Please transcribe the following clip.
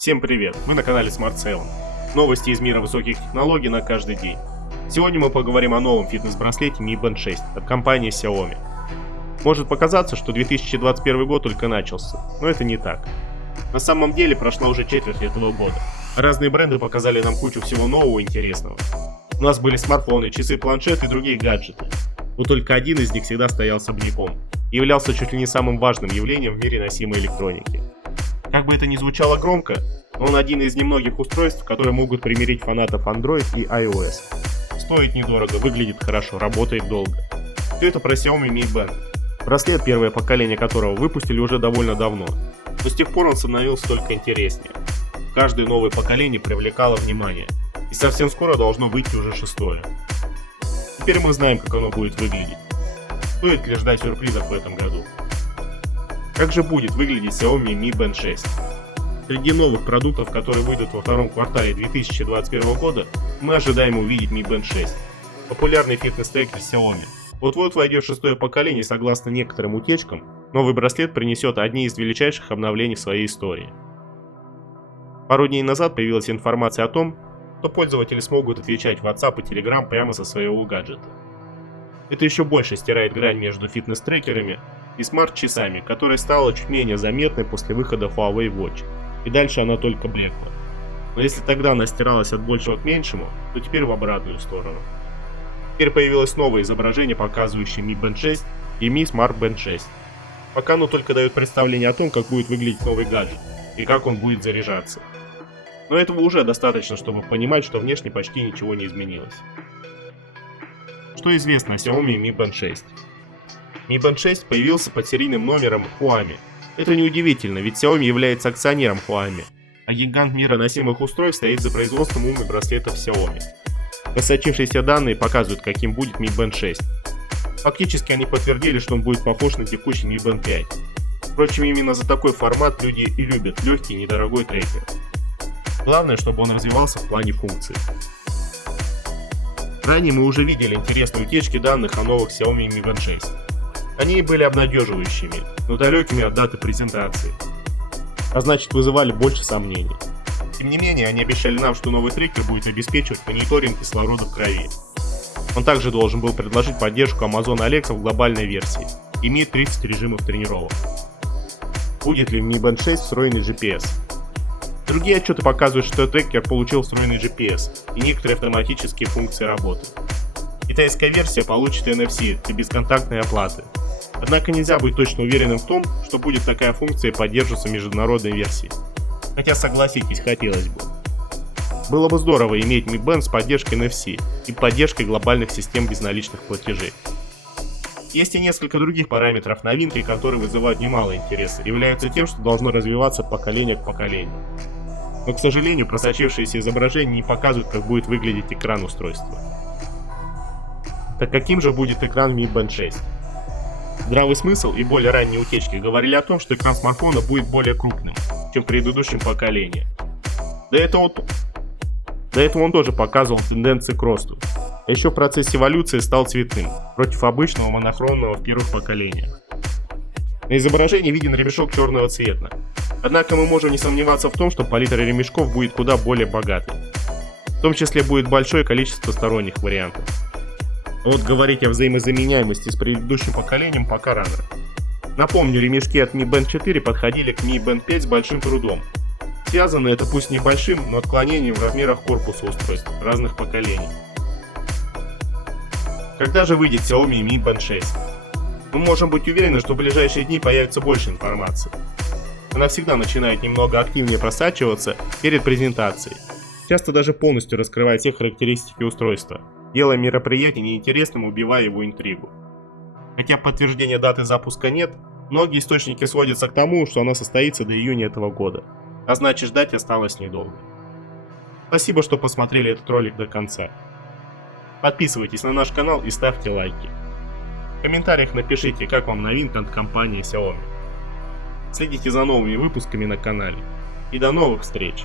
Всем привет! Вы на канале Smart 7. Новости из мира высоких технологий на каждый день. Сегодня мы поговорим о новом фитнес-браслете Mi Band 6 от компании Xiaomi. Может показаться, что 2021 год только начался, но это не так. На самом деле прошла уже четверть этого года. Разные бренды показали нам кучу всего нового и интересного. У нас были смартфоны, часы, планшеты и другие гаджеты. Но только один из них всегда стоял особняком и являлся чуть ли не самым важным явлением в мире носимой электроники. Как бы это ни звучало громко, но он один из немногих устройств, которые могут примирить фанатов Android и iOS. Стоит недорого, выглядит хорошо, работает долго. Все это про Xiaomi Mi Band. Браслет, первое поколение которого выпустили уже довольно давно, но с тех пор он становился только интереснее. Каждое новое поколение привлекало внимание, и совсем скоро должно выйти уже шестое. Теперь мы знаем, как оно будет выглядеть. Стоит ли ждать сюрпризов в этом году? Как же будет выглядеть Xiaomi Mi Band 6? Среди новых продуктов, которые выйдут во втором квартале 2021 года, мы ожидаем увидеть Mi Band 6. Популярный фитнес-трекер Xiaomi. Вот-вот войдет шестое поколение, и согласно некоторым утечкам, новый браслет принесет одни из величайших обновлений в своей истории. Пару дней назад появилась информация о том, что пользователи смогут отвечать в WhatsApp и Telegram прямо со своего гаджета. Это еще больше стирает грань между фитнес-трекерами и смарт-часами, которая стала чуть менее заметной после выхода Huawei Watch, и дальше она только блекла. Но если тогда она стиралась от большего к меньшему, то теперь в обратную сторону. Теперь появилось новое изображение, показывающее Mi Band 6 и Mi Smart Band 6. Пока оно только дает представление о том, как будет выглядеть новый гаджет и как он будет заряжаться. Но этого уже достаточно, чтобы понимать, что внешне почти ничего не изменилось. Что известно о Xiaomi Mi Band 6? Mi Band 6 появился под серийным номером Huami. Это неудивительно, ведь Xiaomi является акционером Huami, а гигант мира носимых устройств стоит за производством умных браслетов Xiaomi. Просочившиеся данные показывают, каким будет Mi Band 6. Фактически они подтвердили, что он будет похож на текущий Mi Band 5. Впрочем, именно за такой формат люди и любят легкий и недорогой трекер. Главное, чтобы он развивался в плане функций. Ранее мы уже видели интересные утечки данных о новых Xiaomi Mi Band 6. Они были обнадеживающими, но далекими от даты презентации, а значит вызывали больше сомнений. Тем не менее, они обещали нам, что новый трекер будет обеспечивать мониторинг кислорода в крови. Он также должен был предложить поддержку Amazon Alexa в глобальной версии, имеет 30 режимов тренировок. Будет ли в Mi Band 6 встроенный GPS? Другие отчеты показывают, что трекер получил встроенный GPS и некоторые автоматические функции работы. Китайская версия получит NFC для бесконтактной оплаты. Однако нельзя быть точно уверенным в том, что будет такая функция и поддерживаться в международной версии. Хотя согласитесь, хотелось бы. Было бы здорово иметь Mi Band с поддержкой NFC и поддержкой глобальных систем безналичных платежей. Есть и несколько других параметров новинки, которые вызывают немало интереса, являются тем, что должно развиваться от поколения к поколению. Но, к сожалению, просочившиеся изображения не показывают, как будет выглядеть экран устройства. Так каким же будет экран Mi Band 6? Здравый смысл и более ранние утечки говорили о том, что экран смартфона будет более крупным, чем в предыдущем поколении. До этого он тоже показывал тенденции к росту, а еще в процессе эволюции стал цветным, против обычного монохромного в первых поколениях. На изображении виден ремешок черного цвета, однако мы можем не сомневаться в том, что палитра ремешков будет куда более богатой. В том числе будет большое количество сторонних вариантов. А вот говорить о взаимозаменяемости с предыдущим поколением пока рано. Напомню, ремешки от Mi Band 4 подходили к Mi Band 5 с большим трудом. Связано это пусть небольшим, но отклонением в размерах корпуса устройств разных поколений. Когда же выйдет Xiaomi Mi Band 6? Мы можем быть уверены, что в ближайшие дни появится больше информации. Она всегда начинает немного активнее просачиваться перед презентацией. Часто даже полностью раскрывает все характеристики устройства, делая мероприятие неинтересным, убивая его интригу. Хотя подтверждения даты запуска нет, многие источники сводятся к тому, что она состоится до июня этого года, а значит ждать осталось недолго. Спасибо, что посмотрели этот ролик до конца. Подписывайтесь на наш канал и ставьте лайки. В комментариях напишите, как вам новинка от компании Xiaomi. Следите за новыми выпусками на канале. И до новых встреч!